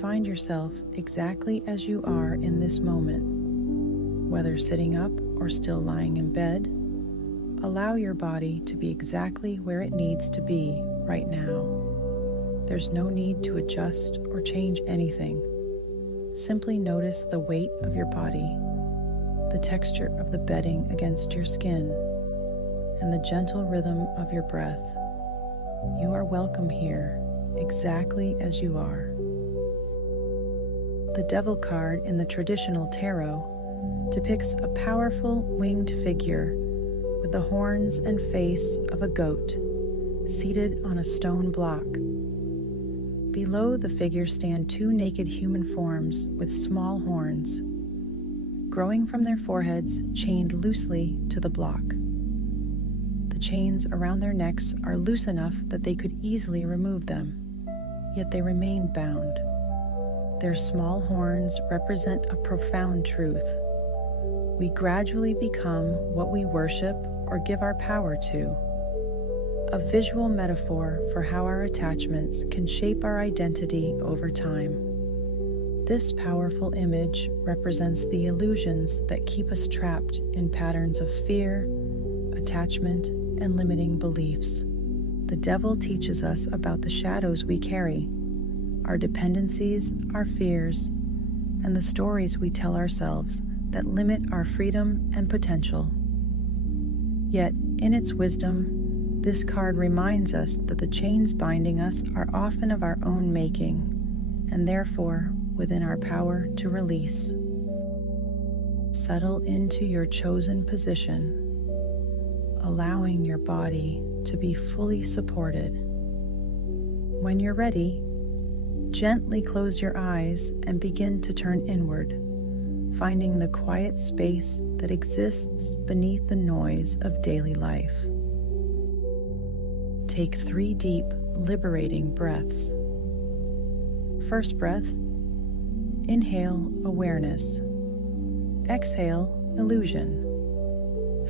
Find yourself exactly as you are in this moment. Whether sitting up or still lying in bed, allow your body to be exactly where it needs to be right now. There's no need to adjust or change anything. Simply notice the weight of your body, the texture of the bedding against your skin, and the gentle rhythm of your breath. You are welcome here, exactly as you are. The Devil card in the traditional tarot depicts a powerful winged figure with the horns and face of a goat seated on a stone block. Below the figure stand two naked human forms with small horns, growing from their foreheads, chained loosely to the block. The chains around their necks are loose enough that they could easily remove them, yet they remain bound. Their small horns represent a profound truth. We gradually become what we worship or give our power to. A visual metaphor for how our attachments can shape our identity over time. This powerful image represents the illusions that keep us trapped in patterns of fear, attachment, and limiting beliefs. The Devil teaches us about the shadows we carry, our dependencies, our fears, and the stories we tell ourselves that limit our freedom and potential. Yet, in its wisdom, this card reminds us that the chains binding us are often of our own making, and therefore within our power to release. Settle into your chosen position, allowing your body to be fully supported. When you're ready, gently close your eyes and begin to turn inward, finding the quiet space that exists beneath the noise of daily life. Take 3 deep, liberating breaths. First breath, inhale awareness. Exhale illusion.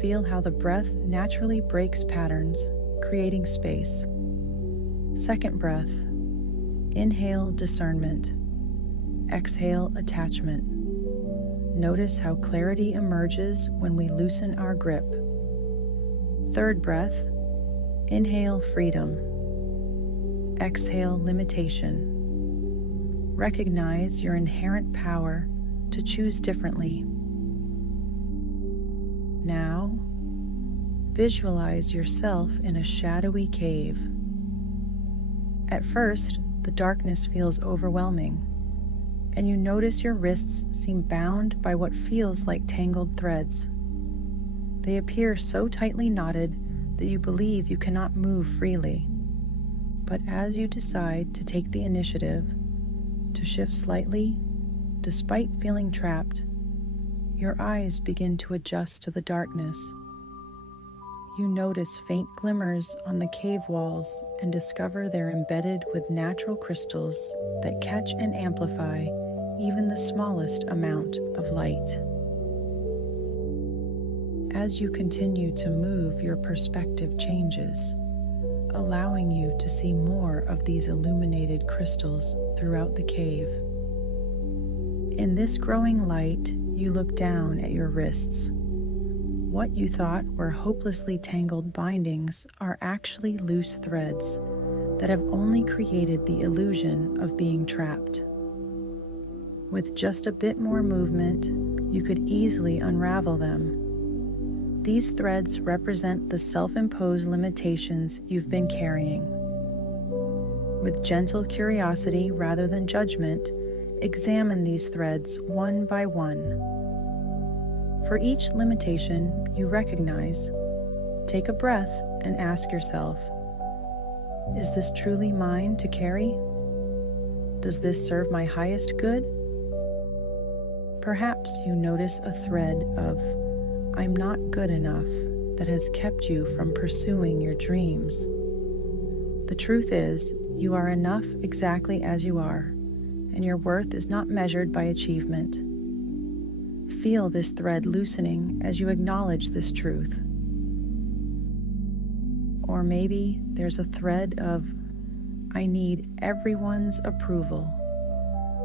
Feel how the breath naturally breaks patterns, creating space. Second breath, inhale discernment. Exhale attachment. Notice how clarity emerges when we loosen our grip. Third breath, inhale freedom. Exhale limitation. Recognize your inherent power to choose differently. Now, visualize yourself in a shadowy cave. At first, the darkness feels overwhelming, and you notice your wrists seem bound by what feels like tangled threads. They appear so tightly knotted that you believe you cannot move freely. But as you decide to take the initiative, to shift slightly, despite feeling trapped, your eyes begin to adjust to the darkness. You notice faint glimmers on the cave walls and discover they're embedded with natural crystals that catch and amplify even the smallest amount of light. As you continue to move, your perspective changes, allowing you to see more of these illuminated crystals throughout the cave. In this growing light, you look down at your wrists. What you thought were hopelessly tangled bindings are actually loose threads that have only created the illusion of being trapped. With just a bit more movement, you could easily unravel them. These threads represent the self-imposed limitations you've been carrying. With gentle curiosity rather than judgment, examine these threads one by one. For each limitation you recognize, take a breath and ask yourself, is this truly mine to carry? Does this serve my highest good? Perhaps you notice a thread of "I'm not good enough" that has kept you from pursuing your dreams. The truth is, you are enough exactly as you are, and your worth is not measured by achievement. Feel this thread loosening as you acknowledge this truth. Or maybe there's a thread of "I need everyone's approval,"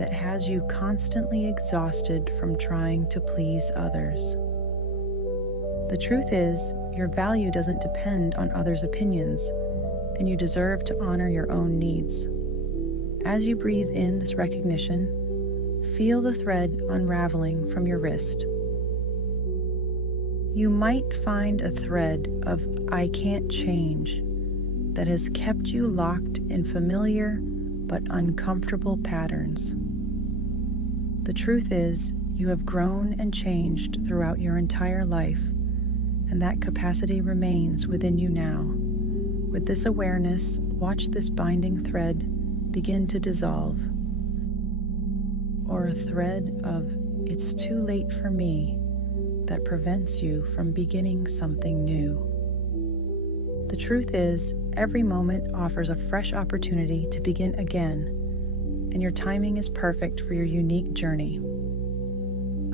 that has you constantly exhausted from trying to please others. The truth is, your value doesn't depend on others' opinions, and you deserve to honor your own needs. As you breathe in this recognition, feel the thread unraveling from your wrist. You might find a thread of "I can't change" that has kept you locked in familiar but uncomfortable patterns. The truth is, you have grown and changed throughout your entire life, and that capacity remains within you now. With this awareness, watch this binding thread begin to dissolve. Or a thread of "it's too late for me" that prevents you from beginning something new. The truth is, every moment offers a fresh opportunity to begin again, and your timing is perfect for your unique journey.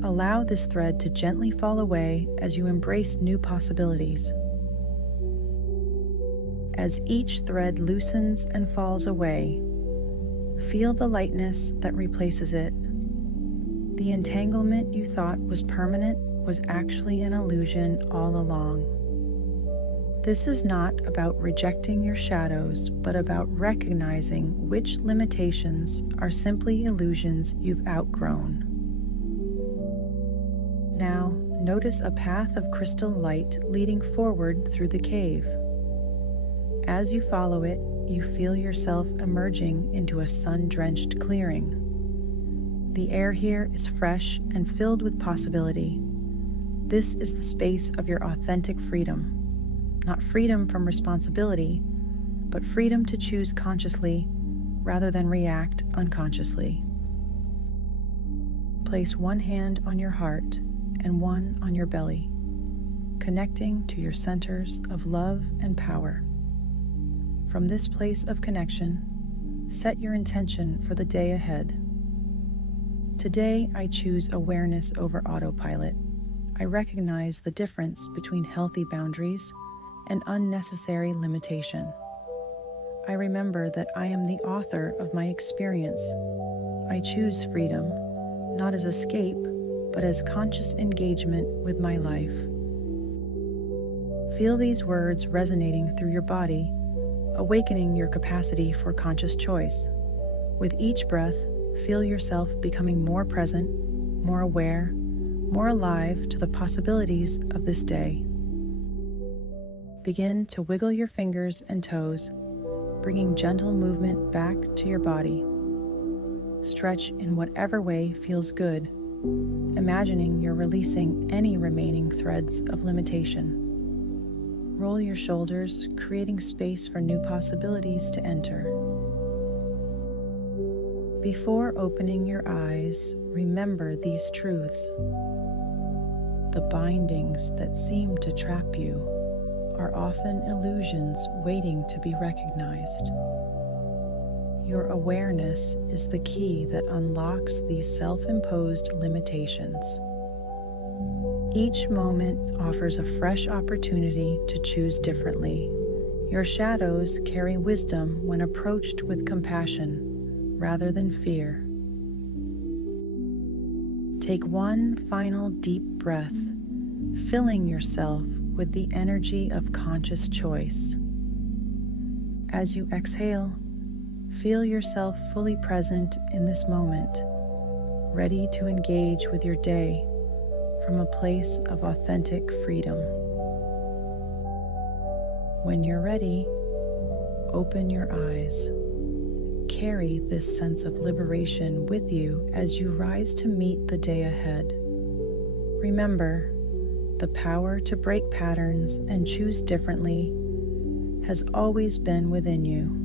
Allow this thread to gently fall away as you embrace new possibilities. As each thread loosens and falls away, feel the lightness that replaces it. The entanglement you thought was permanent was actually an illusion all along. This is not about rejecting your shadows, but about recognizing which limitations are simply illusions you've outgrown. Now, notice a path of crystal light leading forward through the cave. As you follow it, you feel yourself emerging into a sun-drenched clearing. The air here is fresh and filled with possibility. This is the space of your authentic freedom. Not freedom from responsibility, but freedom to choose consciously rather than react unconsciously. Place one hand on your heart and one on your belly, connecting to your centers of love and power. From this place of connection, set your intention for the day ahead. Today, I choose awareness over autopilot. I recognize the difference between healthy boundaries and unnecessary limitation. I remember that I am the author of my experience. I choose freedom, not as escape, but as conscious engagement with my life. Feel these words resonating through your body, awakening your capacity for conscious choice. With each breath, feel yourself becoming more present, more aware, more alive to the possibilities of this day. Begin to wiggle your fingers and toes, bringing gentle movement back to your body. Stretch in whatever way feels good, imagining you're releasing any remaining threads of limitation. Roll your shoulders, creating space for new possibilities to enter. Before opening your eyes, remember these truths. The bindings that seem to trap you are often illusions waiting to be recognized. Your awareness is the key that unlocks these self-imposed limitations. Each moment offers a fresh opportunity to choose differently. Your shadows carry wisdom when approached with compassion rather than fear. Take one final deep breath, filling yourself with the energy of conscious choice. As you exhale, feel yourself fully present in this moment, ready to engage with your day from a place of authentic freedom. When you're ready, open your eyes. Carry this sense of liberation with you as you rise to meet the day ahead. Remember, the power to break patterns and choose differently has always been within you.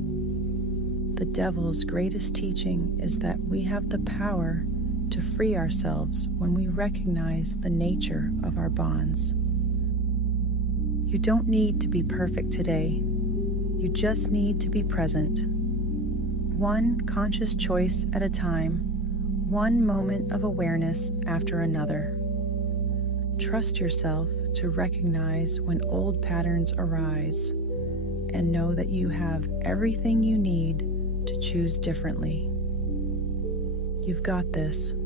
The devil's greatest teaching is that we have the power to free ourselves when we recognize the nature of our bonds. You don't need to be perfect today. You just need to be present. One conscious choice at a time, one moment of awareness after another. Trust yourself to recognize when old patterns arise, and know that you have everything you need to choose differently. You've got this.